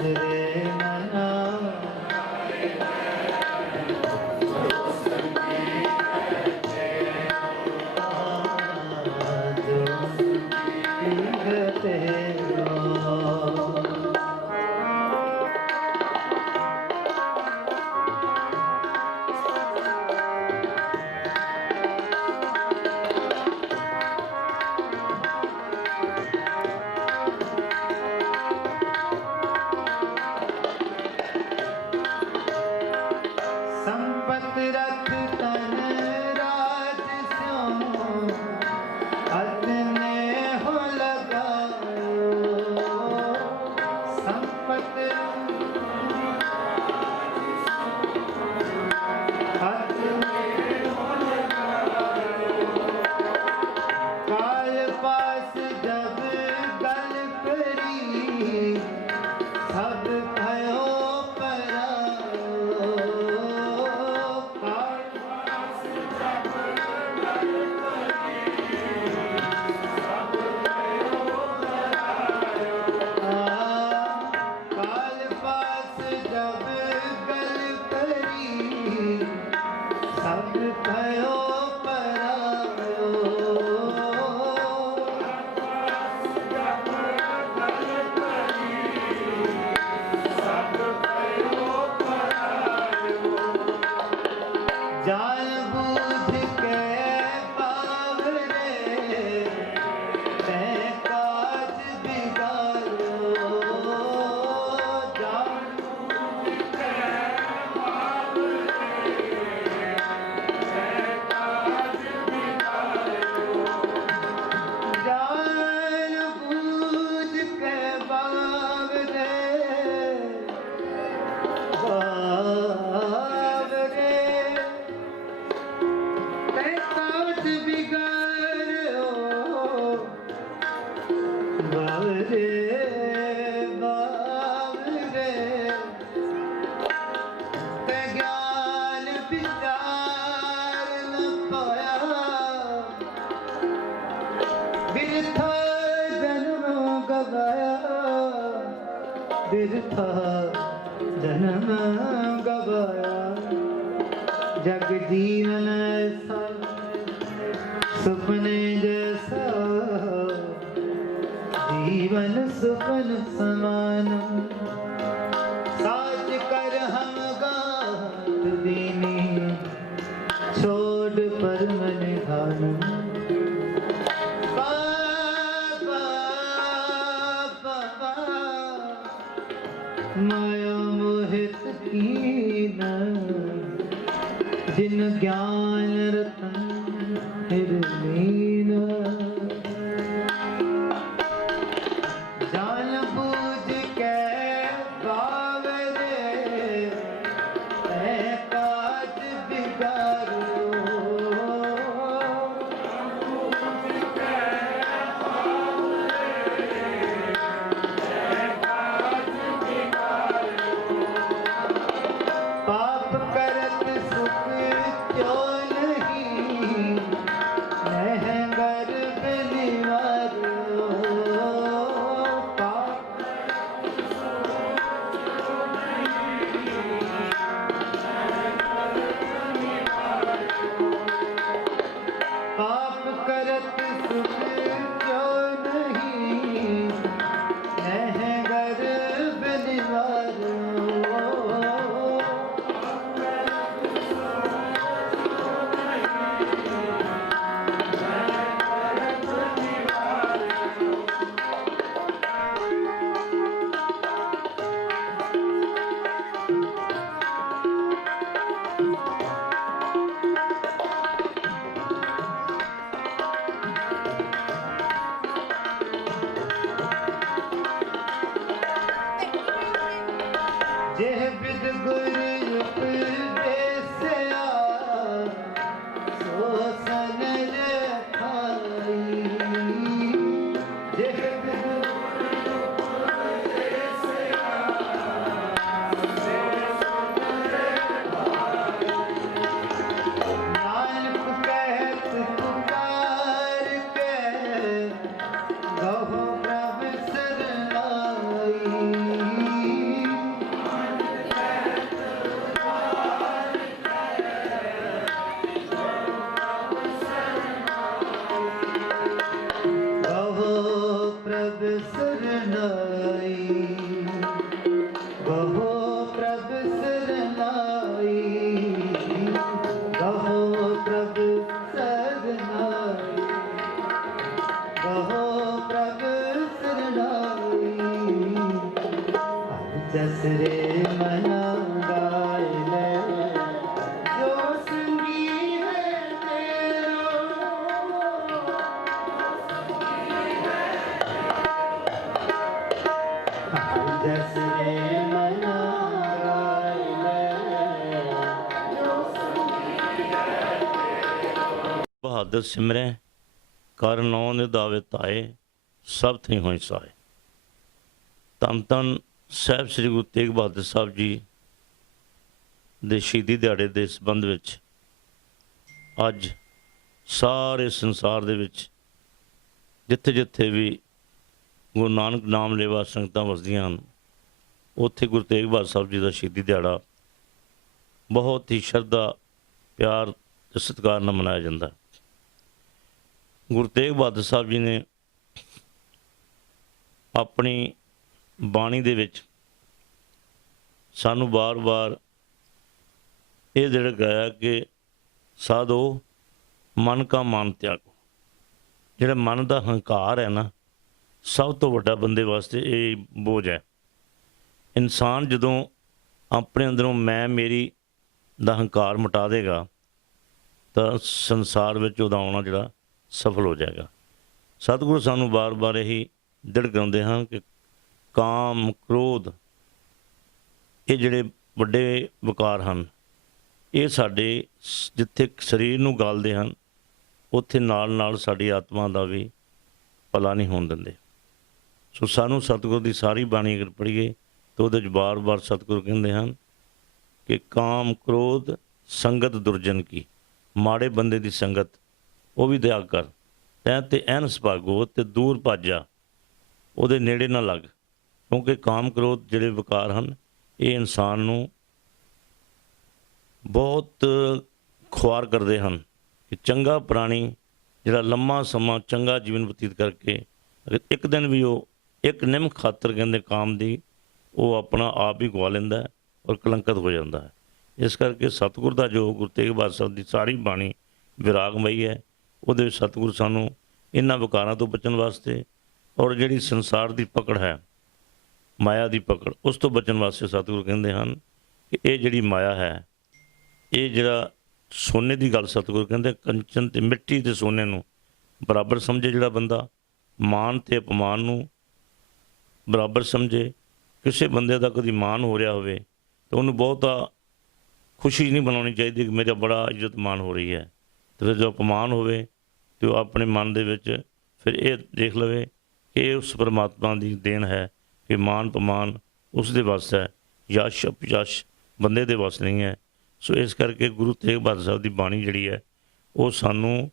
रे मना बिरथा जन्म गवाया जग जीवन ऐसा सुपने जैसा जीवन सुपन समान साज कर हम गात दीनी छोड़ पर मन धान माया मोहित कीन जिन ज्ञान रतन निर्मीन जान बूझ के बावरे ऐ काज बिगाड़ो पाप करत सुख क्यों नहीं नहंगर बलिवारो पाप करत सुख क्यों नहीं नहंगर बलिवारो जेह बिद गुरु उपदेसया सो सन रखाई जेह बिद गुरु उपदेसया नानक कहत पुकार के गहो प्रभ शरणाई जस रे मना गाए ले जो संगी है तेरो जस रे मना गाए ले बहादुर सिमरै कर नौ निधावे ताए सब थी होई साए। ਧੰਨ ਧੰਨ ਸਾਹਿਬ ਸ੍ਰੀ ਗੁਰੂ ਤੇਗ ਬਹਾਦਰ ਸਾਹਿਬ ਜੀ ਦੇ ਸ਼ਹੀਦੀ ਦਿਹਾੜੇ ਦੇ ਸੰਬੰਧ ਵਿੱਚ ਅੱਜ ਸਾਰੇ ਸੰਸਾਰ ਦੇ ਵਿੱਚ ਜਿੱਥੇ ਜਿੱਥੇ ਵੀ ਗੁਰੂ ਨਾਨਕ ਨਾਮ ਲੇਵਾ ਸੰਗਤਾਂ ਵਸਦੀਆਂ ਹਨ ਉੱਥੇ ਗੁਰੂ ਤੇਗ ਬਹਾਦਰ ਸਾਹਿਬ ਜੀ ਦਾ ਸ਼ਹੀਦੀ ਦਿਹਾੜਾ ਬਹੁਤ ਹੀ ਸ਼ਰਧਾ ਪਿਆਰ ਤੇ ਸਤਿਕਾਰ ਨਾਲ ਮਨਾਇਆ ਜਾਂਦਾ। ਗੁਰੂ ਤੇਗ ਬਹਾਦਰ ਸਾਹਿਬ ਜੀ ਨੇ ਆਪਣੀ ਬਾਣੀ ਦੇ ਵਿੱਚ ਸਾਨੂੰ ਵਾਰ-ਵਾਰ ਇਹ ਜਿਹੜਾ ਗਾਇਆ ਕਿ ਸਾਧੋ ਮਨ ਕਾ ਮਾਨ ਤਿਆਗੋ। ਜਿਹੜਾ ਮਨ ਦਾ ਹੰਕਾਰ ਹੈ ਨਾ ਸਭ ਤੋਂ ਵੱਡਾ ਬੰਦੇ ਵਾਸਤੇ ਇਹ ਬੋਝ ਹੈ। ਇਨਸਾਨ ਜਦੋਂ ਆਪਣੇ ਅੰਦਰੋਂ ਮੈਂ ਮੇਰੀ ਦਾ ਹੰਕਾਰ ਮਿਟਾ ਦੇਗਾ ਤਾਂ ਸੰਸਾਰ ਵਿੱਚ ਉਹਦਾ ਆਉਣਾ ਜਿਹੜਾ ਸਫਲ ਹੋ ਜਾਏਗਾ। ਸਤਿਗੁਰੂ ਸਾਨੂੰ ਵਾਰ-ਵਾਰ ਇਹੀ ਦੜਕਾਉਂਦੇ ਹਨ ਕਿ ਕਾਮ ਕ੍ਰੋਧ ਇਹ ਜਿਹੜੇ ਵੱਡੇ ਵਿਕਾਰ ਹਨ ਇਹ ਸਾਡੇ ਜਿੱਥੇ ਸਰੀਰ ਨੂੰ ਗਾਲਦੇ ਹਨ ਉੱਥੇ ਨਾਲ ਨਾਲ ਸਾਡੀ ਆਤਮਾ ਦਾ ਵੀ ਭਲਾ ਨਹੀਂ ਹੋਣ ਦਿੰਦੇ। ਸੋ ਸਾਨੂੰ ਸਤਿਗੁਰੂ ਦੀ ਸਾਰੀ ਬਾਣੀ ਅਗਰ ਪੜ੍ਹੀਏ ਤਾਂ ਉਹਦੇ 'ਚ ਵਾਰ-ਵਾਰ ਸਤਿਗੁਰੂ ਕਹਿੰਦੇ ਹਨ ਕਿ ਕਾਮ ਕ੍ਰੋਧ ਸੰਗਤ ਦੁਰਜਨ ਕੀ, ਮਾੜੇ ਬੰਦੇ ਦੀ ਸੰਗਤ ਉਹ ਵੀ ਤਿਆਗ ਕਰ, ਤੈਂ ਤੇ ਐਨਸ ਭਾਗੋ ਤੇ ਦੂਰ ਭਾਜਾ, ਉਹਦੇ ਨੇੜੇ ਨਾ ਲੱਗ। ਕਿਉਂਕਿ ਕਾਮ ਕ੍ਰੋਧ ਜਿਹੜੇ ਵਿਕਾਰ ਹਨ ਇਹ ਇਨਸਾਨ ਨੂੰ ਬਹੁਤ ਖੁਆਰ ਕਰਦੇ ਹਨ ਕਿ ਚੰਗਾ ਪ੍ਰਾਣੀ ਜਿਹੜਾ ਲੰਮਾ ਸਮਾਂ ਚੰਗਾ ਜੀਵਨ ਬਤੀਤ ਕਰਕੇ ਅਗਰ ਇੱਕ ਦਿਨ ਵੀ ਉਹ ਇੱਕ ਨਿੰਮ ਖਾਤਰ ਕਹਿੰਦੇ ਕਾਮ ਦੀ ਉਹ ਆਪਣਾ ਆਪ ਹੀ ਗਵਾ ਲੈਂਦਾ ਹੈ ਔਰ ਕਲੰਕਤ ਹੋ ਜਾਂਦਾ ਹੈ। ਇਸ ਕਰਕੇ ਸਤਿਗੁਰ ਦਾ ਜੋ ਗੁਰੂ ਤੇਗ ਬਹਾਦਰ ਸਾਹਿਬ ਦੀ ਸਾਰੀ ਬਾਣੀ ਵਿਰਾਗਮਈ ਹੈ ਉਹਦੇ ਵਿੱਚ ਸਤਿਗੁਰ ਸਾਨੂੰ ਇਹਨਾਂ ਵਿਕਾਰਾਂ ਤੋਂ ਬਚਣ ਵਾਸਤੇ ਔਰ ਜਿਹੜੀ ਸੰਸਾਰ ਦੀ ਪਕੜ ਹੈ ਮਾਇਆ ਦੀ ਪਕੜ ਉਸ ਤੋਂ ਬਚਣ ਵਾਸਤੇ ਸਤਿਗੁਰੂ ਕਹਿੰਦੇ ਹਨ ਕਿ ਇਹ ਜਿਹੜੀ ਮਾਇਆ ਹੈ ਇਹ ਜਿਹੜਾ ਸੋਨੇ ਦੀ ਗੱਲ ਸਤਿਗੁਰੂ ਕਹਿੰਦੇ ਕੰਚਨ ਤੇ ਮਿੱਟੀ ਤੇ ਸੋਨੇ ਨੂੰ ਬਰਾਬਰ ਸਮਝੇ। ਜਿਹੜਾ ਬੰਦਾ ਮਾਨ ਤੇ ਅਪਮਾਨ ਨੂੰ ਬਰਾਬਰ ਸਮਝੇ, ਕਿਸੇ ਬੰਦੇ ਦਾ ਕਦੀ ਮਾਨ ਹੋ ਰਿਹਾ ਹੋਵੇ ਤਾਂ ਉਹਨੂੰ ਬਹੁਤਾ ਖੁਸ਼ੀ ਨਹੀਂ ਬਣਾਉਣੀ ਚਾਹੀਦੀ ਕਿ ਮੇਰਾ ਬੜਾ ਇੱਜ਼ਤ ਮਾਨ ਹੋ ਰਹੀ ਹੈ। ਅਤੇ ਫਿਰ ਜੋ ਅਪਮਾਨ ਹੋਵੇ ਤਾਂ ਉਹ ਆਪਣੇ ਮਨ ਦੇ ਵਿੱਚ ਫਿਰ ਇਹ ਦੇਖ ਲਵੇ ਕਿ ਇਹ ਉਸ ਪਰਮਾਤਮਾ ਦੀ ਦੇਣ ਹੈ ਕਿ ਮਾਨ ਅਪਮਾਨ ਉਸ ਦੇ ਵੱਸ ਹੈ, ਯਸ਼ ਅਪਯਸ਼ ਬੰਦੇ ਦੇ ਵੱਸ ਨਹੀਂ ਹੈ। ਸੋ ਇਸ ਕਰਕੇ ਗੁਰੂ ਤੇਗ ਬਹਾਦਰ ਸਾਹਿਬ ਦੀ ਬਾਣੀ ਜਿਹੜੀ ਹੈ ਉਹ ਸਾਨੂੰ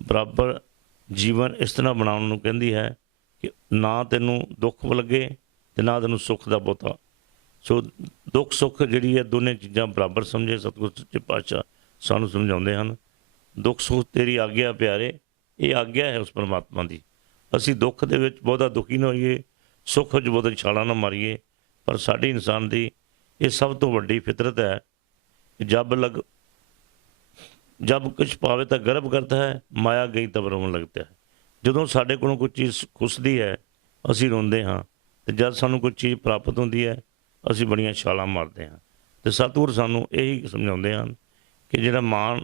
ਬਰਾਬਰ ਜੀਵਨ ਇਸ ਤਰ੍ਹਾਂ ਬਣਾਉਣ ਨੂੰ ਕਹਿੰਦੀ ਹੈ ਕਿ ਨਾ ਤੈਨੂੰ ਦੁੱਖ ਲੱਗੇ ਅਤੇ ਨਾ ਤੈਨੂੰ ਸੁੱਖ ਦਾ ਬਹੁਤਾ। ਸੋ ਦੁੱਖ ਸੁੱਖ ਜਿਹੜੀ ਹੈ ਦੋਨੇ ਚੀਜ਼ਾਂ ਬਰਾਬਰ ਸਮਝੇ। ਸਤਿਗੁਰੂ ਸੱਚੇ ਪਾਤਸ਼ਾਹ ਸਾਨੂੰ ਸਮਝਾਉਂਦੇ ਹਨ ਦੁੱਖ ਸੁੱਖ ਤੇਰੀ ਆਗਿਆ ਪਿਆਰੇ, ਇਹ ਆਗਿਆ ਹੈ ਉਸ ਪਰਮਾਤਮਾ ਦੀ। ਅਸੀਂ ਦੁੱਖ ਦੇ ਵਿੱਚ ਬਹੁਤਾ ਦੁਖੀ ਨਾ ਹੋਈਏ, ਸੁੱਖ ਵਿੱਚ ਬਹੁਤਾ ਛਾਲਾਂ ਨਾ ਮਾਰੀਏ। ਪਰ ਸਾਡੀ ਇਨਸਾਨ ਦੀ ਇਹ ਸਭ ਤੋਂ ਵੱਡੀ ਫਿਤਰਤ ਹੈ ਕਿ ਜਬ ਕੁਛ ਪਾਵੇ ਤਾਂ ਗਰਭ ਕਰਦਾ ਹੈ, ਮਾਇਆ ਗਈ ਤਬ ਰੋਣ ਲੱਗਦਾ ਹੈ। ਜਦੋਂ ਸਾਡੇ ਕੋਲੋਂ ਕੋਈ ਚੀਜ਼ ਖੁੱਸਦੀ ਹੈ ਅਸੀਂ ਰੋਂਦੇ ਹਾਂ, ਅਤੇ ਜਦ ਸਾਨੂੰ ਕੋਈ ਚੀਜ਼ ਪ੍ਰਾਪਤ ਹੁੰਦੀ ਹੈ ਅਸੀਂ ਬੜੀਆਂ ਛਾਲਾਂ ਮਾਰਦੇ ਹਾਂ। ਅਤੇ ਸਤਿਗੁਰ ਸਾਨੂੰ ਇਹੀ ਸਮਝਾਉਂਦੇ ਹਨ ਕਿ ਜਿਹੜਾ ਮਾਣ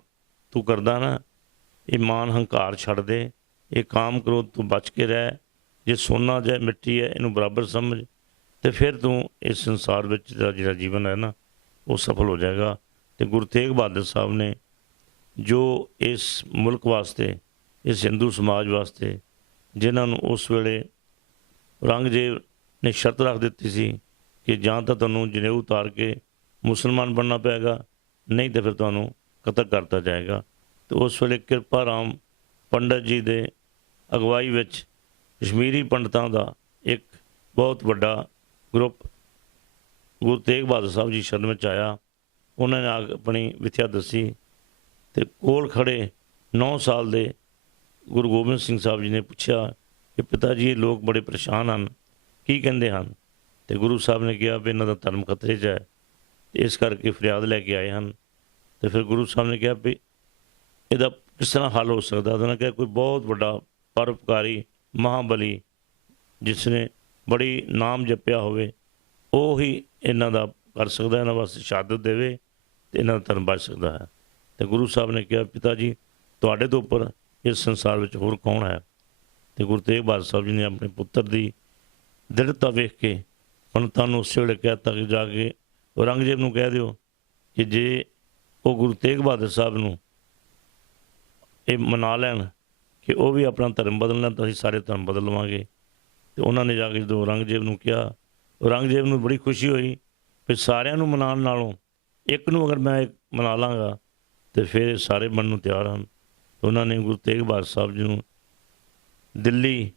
ਤੂੰ ਕਰਦਾ ਨਾ ਇਹ ਮਾਣ ਹੰਕਾਰ ਛੱਡ ਦੇ, ਇਹ ਕਾਮ ਕ੍ਰੋਧ ਤੋਂ ਬਚ ਕੇ ਰਹਿ। ਜੇ ਸੋਨਾ ਜਾਂ ਮਿੱਟੀ ਹੈ ਇਹਨੂੰ ਬਰਾਬਰ ਸਮਝ ਅਤੇ ਫਿਰ ਤੂੰ ਇਸ ਸੰਸਾਰ ਵਿੱਚ ਦਾ ਜਿਹੜਾ ਜੀਵਨ ਹੈ ਨਾ ਉਹ ਸਫਲ ਹੋ ਜਾਏਗਾ। ਅਤੇ ਗੁਰੂ ਤੇਗ ਬਹਾਦਰ ਸਾਹਿਬ ਨੇ ਜੋ ਇਸ ਮੁਲਕ ਵਾਸਤੇ, ਇਸ ਹਿੰਦੂ ਸਮਾਜ ਵਾਸਤੇ ਜਿਨ੍ਹਾਂ ਨੂੰ ਉਸ ਵੇਲੇ ਔਰੰਗਜ਼ੇਬ ਨੇ ਸ਼ਰਤ ਰੱਖ ਦਿੱਤੀ ਸੀ ਕਿ ਜਾਂ ਤਾਂ ਤੁਹਾਨੂੰ ਜਨੇਊ ਉਤਾਰ ਕੇ ਮੁਸਲਮਾਨ ਬਣਨਾ ਪਏਗਾ, ਨਹੀਂ ਤਾਂ ਫਿਰ ਤੁਹਾਨੂੰ ਕਤਲ ਕਰਤਾ ਜਾਏਗਾ। ਅਤੇ ਉਸ ਵੇਲੇ ਕਿਰਪਾ ਰਾਮ ਪੰਡਤ ਜੀ ਦੇ ਅਗਵਾਈ ਵਿੱਚ ਕਸ਼ਮੀਰੀ ਪੰਡਤਾਂ ਦਾ ਇੱਕ ਬਹੁਤ ਵੱਡਾ ਗਰੁੱਪ ਗੁਰੂ ਤੇਗ ਬਹਾਦਰ ਸਾਹਿਬ ਜੀ ਸ਼ਰਨ ਵਿੱਚ ਆਇਆ। ਉਹਨਾਂ ਨੇ ਆਪਣੀ ਵਿਥਿਆ ਦੱਸੀ ਅਤੇ ਕੋਲ ਖੜ੍ਹੇ 9 ਸਾਲ ਦੇ ਗੁਰੂ ਗੋਬਿੰਦ ਸਿੰਘ ਸਾਹਿਬ ਜੀ ਨੇ ਪੁੱਛਿਆ ਕਿ ਪਿਤਾ ਜੀ ਇਹ ਲੋਕ ਬੜੇ ਪਰੇਸ਼ਾਨ ਹਨ, ਕੀ ਕਹਿੰਦੇ ਹਨ? ਅਤੇ ਗੁਰੂ ਸਾਹਿਬ ਨੇ ਕਿਹਾ ਵੀ ਇਹਨਾਂ ਦਾ ਧਰਮ ਖਤਰੇ 'ਚ ਹੈ, ਇਸ ਕਰਕੇ ਫਰਿਆਦ ਲੈ ਕੇ ਆਏ ਹਨ। ਅਤੇ ਫਿਰ ਗੁਰੂ ਸਾਹਿਬ ਨੇ ਕਿਹਾ ਵੀ ਇਹਦਾ ਕਿਸ ਤਰ੍ਹਾਂ ਹੱਲ ਹੋ ਸਕਦਾ? ਉਹਨਾਂ ਨੇ ਕਿਹਾ ਕੋਈ ਬਹੁਤ ਵੱਡਾ ਪਰਉਪਕਾਰੀ ਮਹਾਬਲੀ ਜਿਸ ਨੇ ਬੜੀ ਨਾਮ ਜਪਿਆ ਹੋਵੇ ਉਹ ਹੀ ਇਹਨਾਂ ਦਾ ਕਰ ਸਕਦਾ, ਇਹਨਾਂ ਵਾਸਤੇ ਸ਼ਹਾਦਤ ਦੇਵੇ ਤੇ ਇਹਨਾਂ ਦਾ ਧਰਮ ਬਚ ਸਕਦਾ ਹੈ। ਤੇ ਗੁਰੂ ਸਾਹਿਬ ਨੇ ਕਿਹਾ, ਪਿਤਾ ਜੀ ਤੁਹਾਡੇ ਤੋਂ ਉੱਪਰ ਇਸ ਸੰਸਾਰ ਵਿੱਚ ਹੋਰ ਕੌਣ ਹੈ? ਤੇ ਗੁਰੂ ਤੇਗ ਬਹਾਦਰ ਸਾਹਿਬ ਜੀ ਨੇ ਆਪਣੇ ਪੁੱਤਰ ਦੀ ਦ੍ਰਿੜਤਾ ਵੇਖ ਕੇ ਪੰਡਤਾਂ ਨੂੰ ਉਸੇ ਵੇਲੇ ਕਹਿ ਦਿੱਤਾ ਕਿ ਜਾ ਕੇ ਔਰੰਗਜ਼ੇਬ ਨੂੰ ਕਹਿ ਦਿਓ ਕਿ ਜੇ ਉਹ ਗੁਰੂ ਤੇਗ ਬਹਾਦਰ ਸਾਹਿਬ ਨੂੰ ਇਹ ਮਨਾ ਲੈਣ ਕਿ ਉਹ ਵੀ ਆਪਣਾ ਧਰਮ ਬਦਲਣਾ ਤਾਂ ਅਸੀਂ ਸਾਰੇ ਧਰਮ ਬਦਲ ਲਵਾਂਗੇ। ਤੇ ਉਹਨਾਂ ਨੇ ਜਾ ਕੇ ਜਦੋਂ ਔਰੰਗਜ਼ੇਬ ਨੂੰ ਕਿਹਾ, ਔਰੰਗਜ਼ੇਬ ਨੂੰ ਬੜੀ ਖੁਸ਼ੀ ਹੋਈ ਵੀ ਸਾਰਿਆਂ ਨੂੰ ਮਨਾਉਣ ਨਾਲੋਂ ਇੱਕ ਨੂੰ ਅਗਰ ਮੈਂ ਮਨਾ ਲਾਂਗਾ ਤੇ ਫਿਰ ਇਹ ਸਾਰੇ ਬਣਨ ਨੂੰ ਤਿਆਰ ਹਨ। ਉਹਨਾਂ ਨੇ ਗੁਰੂ ਤੇਗ ਬਹਾਦਰ ਸਾਹਿਬ ਜੀ ਨੂੰ ਦਿੱਲੀ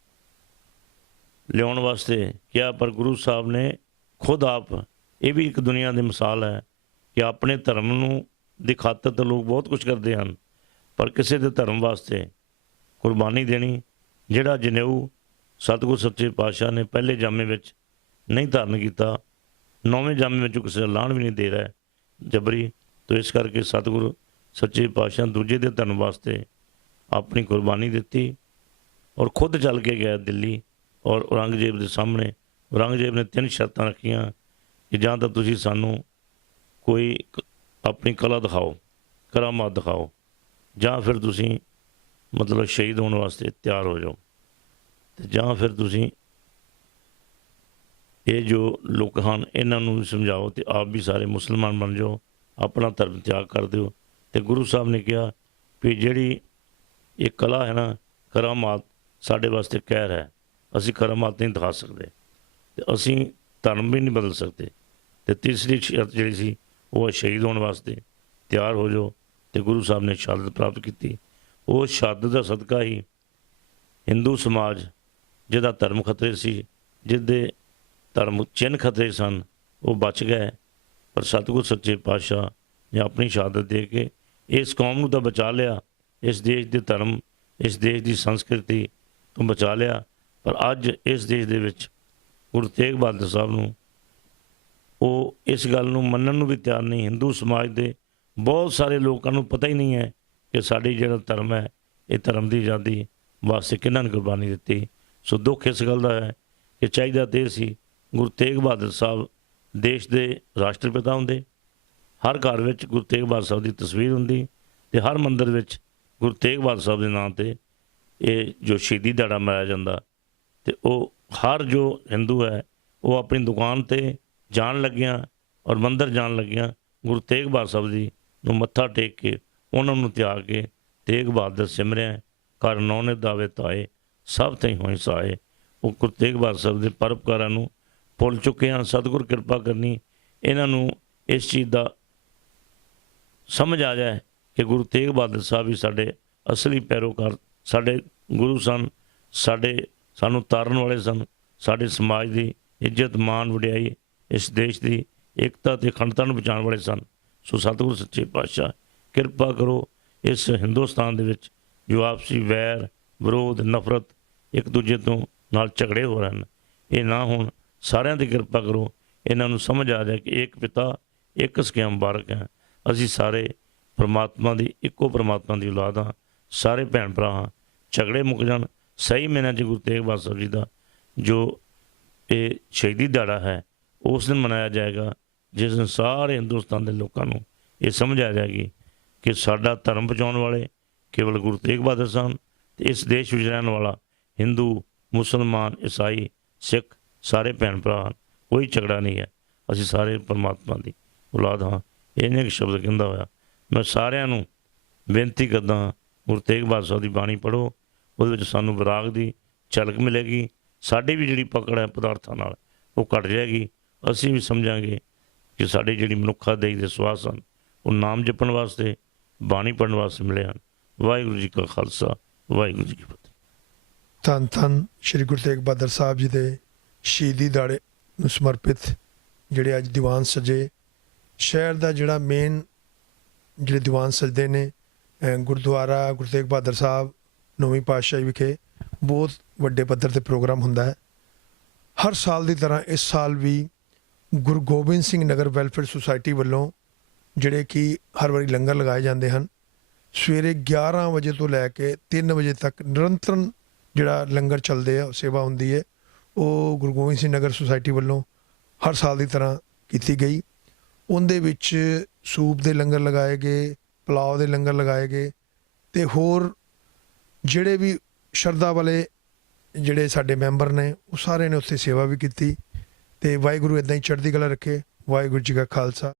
ਲਿਆਉਣ ਵਾਸਤੇ ਕਿਹਾ, ਪਰ ਗੁਰੂ ਸਾਹਿਬ ਨੇ ਖੁਦ ਆਪ, ਇਹ ਵੀ ਇੱਕ ਦੁਨੀਆ ਦੀ ਮਿਸਾਲ ਹੈ ਕਿ ਆਪਣੇ ਧਰਮ ਨੂੰ ਦੀ ਖਾਤਰ ਤਾਂ ਲੋਕ ਬਹੁਤ ਕੁਝ ਕਰਦੇ ਹਨ, ਪਰ ਕਿਸੇ ਦੇ ਧਰਮ ਵਾਸਤੇ ਕੁਰਬਾਨੀ ਦੇਣੀ, ਜਿਹੜਾ ਜਨੇਊ ਸਤਿਗੁਰ ਸੱਚੇ ਪਾਤਸ਼ਾਹ ਨੇ ਪਹਿਲੇ ਜਾਮੇ ਵਿੱਚ ਨਹੀਂ ਧਾਰਨ ਕੀਤਾ, 9ਵੇਂ ਜਾਮੇ ਵਿੱਚ ਕਿਸੇ ਦਾ ਲਾਣ ਵੀ ਨਹੀਂ ਦੇ ਰਿਹਾ ਜਬਰੀ। ਤੋਂ ਇਸ ਕਰਕੇ ਸਤਿਗੁਰ ਸੱਚੇ ਪਾਤਸ਼ਾਹ ਦੂਜੇ ਦੇ ਧਰਮ ਵਾਸਤੇ ਆਪਣੀ ਕੁਰਬਾਨੀ ਦਿੱਤੀ ਔਰ ਖੁਦ ਚੱਲ ਕੇ ਗਿਆ ਦਿੱਲੀ। ਔਰ ਔਰੰਗਜ਼ੇਬ ਦੇ ਸਾਹਮਣੇ ਔਰੰਗਜ਼ੇਬ ਨੇ 3 ਸ਼ਰਤਾਂ ਰੱਖੀਆਂ ਕਿ ਜਾਂ ਤਾਂ ਤੁਸੀਂ ਸਾਨੂੰ ਕੋਈ ਆਪਣੀ ਕਲਾ ਦਿਖਾਓ, ਕਰਾਮਾਤ ਦਿਖਾਓ, ਜਾਂ ਫਿਰ ਤੁਸੀਂ ਮਤਲਬ ਸ਼ਹੀਦ ਹੋਣ ਵਾਸਤੇ ਤਿਆਰ ਹੋ ਜਾਓ, ਤੇ ਜਾਂ ਫਿਰ ਤੁਸੀਂ ਇਹ ਜੋ ਲੋਕ ਹਨ ਇਹਨਾਂ ਨੂੰ ਸਮਝਾਓ ਤੇ ਆਪ ਵੀ ਸਾਰੇ ਮੁਸਲਮਾਨ ਬਣ ਜਾਓ, ਆਪਣਾ ਧਰਮ ਤਿਆਗ ਕਰ ਦਿਓ। ਤੇ ਗੁਰੂ ਸਾਹਿਬ ਨੇ ਕਿਹਾ ਵੀ ਜਿਹੜੀ ਇਹ ਕਲਾ ਹੈ ਨਾ, ਕਰਾਮਾਤ ਸਾਡੇ ਵਾਸਤੇ ਕਹਿਰ ਹੈ, ਅਸੀਂ ਕਰਾਮਾਤ ਨਹੀਂ ਦਿਖਾ ਸਕਦੇ ਤੇ ਅਸੀਂ ਧਰਮ ਵੀ ਨਹੀਂ ਬਦਲ ਸਕਦੇ। ਤੇ ਤੀਸਰੀ ਸ਼ਰਤ ਜਿਹੜੀ ਸੀ ਉਹ ਸ਼ਹੀਦ ਹੋਣ ਵਾਸਤੇ ਤਿਆਰ ਹੋ ਜਾਓ। ਤੇ ਗੁਰੂ ਸਾਹਿਬ ਨੇ ਸ਼ਹਾਦਤ ਪ੍ਰਾਪਤ ਕੀਤੀ। ਉਹ ਸ਼ਹਾਦਤ ਦਾ ਸਦਕਾ ਹੀ ਹਿੰਦੂ ਸਮਾਜ ਜਿਹਦਾ ਧਰਮ ਖਤਰੇ ਸੀ, ਜਿਹਦੇ ਧਰਮ ਚਿੰਨ੍ਹ ਖਤਰੇ ਸਨ, ਉਹ ਬਚ ਗਏ। ਪਰ ਸਤਿਗੁਰ ਸੱਚੇ ਪਾਤਸ਼ਾਹ ਨੇ ਆਪਣੀ ਸ਼ਹਾਦਤ ਦੇ ਕੇ ਇਸ ਕੌਮ ਨੂੰ ਤਾਂ ਬਚਾ ਲਿਆ, ਇਸ ਦੇਸ਼ ਦੇ ਧਰਮ, ਇਸ ਦੇਸ਼ ਦੀ ਸੰਸਕ੍ਰਿਤੀ ਤੋਂ ਬਚਾ ਲਿਆ। ਪਰ ਅੱਜ ਇਸ ਦੇਸ਼ ਦੇ ਵਿੱਚ ਗੁਰੂ ਤੇਗ ਬਹਾਦਰ ਸਾਹਿਬ ਨੂੰ ਉਹ ਇਸ ਗੱਲ ਨੂੰ ਮੰਨਣ ਨੂੰ ਵੀ ਤਿਆਰ ਨਹੀਂ। ਹਿੰਦੂ ਸਮਾਜ ਦੇ ਬਹੁਤ ਸਾਰੇ ਲੋਕਾਂ ਨੂੰ ਪਤਾ ਹੀ ਨਹੀਂ ਹੈ ਕਿ ਸਾਡੀ ਜਿਹੜਾ ਧਰਮ ਹੈ, ਇਹ ਧਰਮ ਦੀ ਆਜ਼ਾਦੀ ਵਾਸਤੇ ਕਿਹਨਾਂ ਨੇ ਕੁਰਬਾਨੀ ਦਿੱਤੀ। ਸੋ ਦੁੱਖ ਇਸ ਗੱਲ ਦਾ ਹੈ ਕਿ ਚਾਹੀਦਾ ਤੇ ਸੀ ਗੁਰੂ ਤੇਗ ਬਹਾਦਰ ਸਾਹਿਬ ਦੇਸ਼ ਦੇ ਰਾਸ਼ਟਰਪਿਤਾ ਹੁੰਦੇ, ਹਰ ਘਰ ਵਿੱਚ ਗੁਰੂ ਤੇਗ ਬਹਾਦਰ ਸਾਹਿਬ ਦੀ ਤਸਵੀਰ ਹੁੰਦੀ ਤੇ ਹਰ ਮੰਦਿਰ ਵਿੱਚ ਗੁਰੂ ਤੇਗ ਬਹਾਦਰ ਸਾਹਿਬ ਦੇ ਨਾਂ ਤੇ ਇਹ ਜੋ ਸ਼ਹੀਦੀ ਦਿਹਾੜਾ ਮਨਾਇਆ ਜਾਂਦਾ। ਤੇ ਉਹ ਹਰ ਜੋ ਹਿੰਦੂ ਹੈ ਉਹ ਆਪਣੀ ਦੁਕਾਨ ਤੇ ਜਾਣ ਲੱਗਿਆਂ ਔਰ ਮੰਦਿਰ ਜਾਣ ਲੱਗਿਆਂ ਗੁਰੂ ਤੇਗ ਬਹਾਦਰ ਸਾਹਿਬ ਜੀ ਨੂੰ ਮੱਥਾ ਟੇਕ ਕੇ ਉਹਨਾਂ ਨੂੰ ਤਿਆਗ ਕੇ ਤੇਗ ਬਹਾਦਰ ਸਿਮਰਿਆ ਕਰ ਨੌਨੇ ਦਾਵੇ ਤਾਏ ਸਭ ਤੈਂ ਹੋਈ ਸਹਾਏ। ਉਹ ਗੁਰੂ ਤੇਗ ਬਹਾਦਰ ਸਾਹਿਬ ਦੇ ਪਰਉਪਕਾਰਾਂ ਨੂੰ ਭੁੱਲ ਚੁੱਕੇ ਹਨ। ਸਤਿਗੁਰ ਕਿਰਪਾ ਕਰਨੀ ਇਹਨਾਂ ਨੂੰ ਇਸ ਚੀਜ਼ ਦਾ ਸਮਝ ਆ ਜਾਏ ਕਿ ਗੁਰੂ ਤੇਗ ਬਹਾਦਰ ਸਾਹਿਬ ਹੀ ਸਾਡੇ ਅਸਲੀ ਪੈਰੋਕਾਰ, ਸਾਡੇ ਗੁਰੂ ਸਨ, ਸਾਨੂੰ ਤਾਰਨ ਵਾਲੇ ਸਨ, ਸਾਡੇ ਸਮਾਜ ਦੀ ਇੱਜ਼ਤ ਮਾਣ ਵਡਿਆਈ, ਇਸ ਦੇਸ਼ ਦੀ ਏਕਤਾ ਤੇ ਅਖੰਡਤਾ ਨੂੰ ਬਚਾਉਣ ਵਾਲੇ ਸਨ। ਸੋ ਸਤਿਗੁਰ ਸੱਚੇ ਪਾਤਸ਼ਾਹ ਕਿਰਪਾ ਕਰੋ, ਇਸ ਹਿੰਦੁਸਤਾਨ ਦੇ ਵਿੱਚ ਜੋ ਆਪਸੀ ਵੈਰ ਵਿਰੋਧ ਨਫ਼ਰਤ ਇੱਕ ਦੂਜੇ ਤੋਂ ਨਾਲ ਝਗੜੇ ਹੋ ਰਹੇ ਹਨ, ਇਹ ਨਾ ਹੋਣ। ਸਾਰਿਆਂ ਦੀ ਕਿਰਪਾ ਕਰੋ, ਇਹਨਾਂ ਨੂੰ ਸਮਝ ਆ ਜਾਏ ਕਿ ਇੱਕ ਪਿਤਾ ਇੱਕ ਸਕਿਆ ਮੁਬਾਰਕ ਹੈ। ਅਸੀਂ ਸਾਰੇ ਪਰਮਾਤਮਾ ਦੀ ਇੱਕੋ ਪਰਮਾਤਮਾ ਦੀ ਔਲਾਦ ਹਾਂ, ਸਾਰੇ ਭੈਣ ਭਰਾ ਹਾਂ। ਝਗੜੇ ਮੁੱਕ ਜਾਣ। ਸਹੀ ਮਹੀਨਾ 'ਚ ਗੁਰੂ ਤੇਗ ਬਹਾਦਰ ਸਾਹਿਬ ਜੀ ਦਾ ਜੋ ਇਹ ਸ਼ਹੀਦੀ ਦਿਹਾੜਾ ਹੈ ਉਸ ਦਿਨ ਮਨਾਇਆ ਜਾਏਗਾ, ਜਿਸ ਦਿਨ ਸਾਰੇ ਹਿੰਦੁਸਤਾਨ ਦੇ ਲੋਕਾਂ ਨੂੰ ਇਹ ਸਮਝ ਆ ਜਾਏਗੀ ਕਿ ਸਾਡਾ ਧਰਮ ਬਚਾਉਣ ਵਾਲੇ ਕੇਵਲ ਗੁਰੂ ਤੇਗ ਬਹਾਦਰ ਸਾਹਿਬ ਤੇ ਇਸ ਦੇਸ਼ ਵਿੱਚ ਰਹਿਣ ਵਾਲਾ ਹਿੰਦੂ ਮੁਸਲਮਾਨ ਈਸਾਈ ਸਿੱਖ ਸਾਰੇ ਭੈਣ ਭਰਾ ਹਨ। ਕੋਈ ਝਗੜਾ ਨਹੀਂ ਹੈ, ਅਸੀਂ ਸਾਰੇ ਪਰਮਾਤਮਾ ਦੀ ਔਲਾਦ ਹਾਂ। ਇਹਨੇ ਇੱਕ ਸ਼ਬਦ ਕਹਿੰਦਾ ਹੋਇਆ ਮੈਂ ਸਾਰਿਆਂ ਨੂੰ ਬੇਨਤੀ ਕਰਦਾ ਹਾਂ, ਗੁਰੂ ਤੇਗ ਬਹਾਦਰ ਸਾਹਿਬ ਦੀ ਬਾਣੀ ਪੜ੍ਹੋ, ਉਹਦੇ ਵਿੱਚ ਸਾਨੂੰ ਵਿਰਾਗ ਦੀ ਝਲਕ ਮਿਲੇਗੀ। ਸਾਡੀ ਵੀ ਜਿਹੜੀ ਪਕੜ ਹੈ ਪਦਾਰਥਾਂ ਨਾਲ ਉਹ ਘਟ ਜਾਏਗੀ। ਅਸੀਂ ਵੀ ਸਮਝਾਂਗੇ ਕਿ ਸਾਡੀ ਜਿਹੜੀ ਮਨੁੱਖਾ ਦੇਹੀ ਦੇ ਸਵਾਸ ਹਨ ਉਹ ਨਾਮ ਜਪਣ ਵਾਸਤੇ, ਬਾਣੀ ਪੜ੍ਹਨ ਵਾਸਤੇ ਮਿਲੇ ਹਨ। ਵਾਹਿਗੁਰੂ ਜੀ ਕਾ ਖਾਲਸਾ, ਵਾਹਿਗੁਰੂ ਜੀ ਕੀ ਫਤਿਹ। ਧੰਨ ਧੰਨ ਸ਼੍ਰੀ ਗੁਰੂ ਤੇਗ ਬਹਾਦਰ ਸਾਹਿਬ ਜੀ ਦੇ ਸ਼ਹੀਦੀ ਦਿਹਾੜੇ ਨੂੰ ਸਮਰਪਿਤ ਜਿਹੜੇ ਅੱਜ ਦੀਵਾਨ ਸਜੇ, ਸ਼ਹਿਰ ਦਾ ਜਿਹੜਾ ਮੇਨ ਜਿਹੜੇ ਦੀਵਾਨ ਸਜਦੇ ਨੇ ਗੁਰਦੁਆਰਾ ਗੁਰੂ ਤੇਗ ਬਹਾਦਰ ਸਾਹਿਬ 9ਵੀਂ ਪਾਤਸ਼ਾਹੀ ਵਿਖੇ ਬਹੁਤ ਵੱਡੇ ਪੱਧਰ 'ਤੇ ਪ੍ਰੋਗਰਾਮ ਹੁੰਦਾ ਹੈ। ਹਰ ਸਾਲ ਦੀ ਤਰ੍ਹਾਂ ਇਸ ਸਾਲ ਵੀ ਗੁਰੂ ਗੋਬਿੰਦ ਸਿੰਘ ਨਗਰ ਵੈਲਫੇਅਰ ਸੁਸਾਇਟੀ ਵੱਲੋਂ ਜਿਹੜੇ ਕਿ ਹਰ ਵਾਰੀ ਲੰਗਰ ਲਗਾਏ ਜਾਂਦੇ ਹਨ, ਸਵੇਰੇ 11 ਵਜੇ ਤੋਂ ਲੈ ਕੇ 3 ਵਜੇ ਤੱਕ ਨਿਰੰਤਰਨ ਜਿਹੜਾ ਲੰਗਰ ਚੱਲਦੇ ਆ, ਸੇਵਾ ਹੁੰਦੀ ਹੈ। ਉਹ ਗੁਰੂ ਗੋਬਿੰਦ ਸਿੰਘ ਨਗਰ ਸੁਸਾਇਟੀ ਵੱਲੋਂ ਹਰ ਸਾਲ ਦੀ ਤਰ੍ਹਾਂ ਕੀਤੀ ਗਈ। ਉਹਦੇ ਵਿੱਚ ਸੂਪ ਦੇ ਲੰਗਰ ਲਗਾਏ ਗਏ, ਪੁਲਾਓ ਦੇ ਲੰਗਰ ਲਗਾਏ ਗਏ ਤੇ ਹੋਰ ਜਿਹੜੇ ਵੀ ਸ਼ਰਧਾ ਵਾਲੇ ਜਿਹੜੇ ਸਾਡੇ ਮੈਂਬਰ ਨੇ ਉਹ ਸਾਰੇ ਨੇ ਉੱਥੇ ਸੇਵਾ ਵੀ ਕੀਤੀ। ਤੇ ਵਾਹਿਗੁਰੂ ਇੱਦਾਂ ਹੀ ਚੜ੍ਹਦੀ ਕਲਾ ਰੱਖੇ। ਵਾਹਿਗੁਰੂ ਜੀ ਕਾ ਖਾਲਸਾ।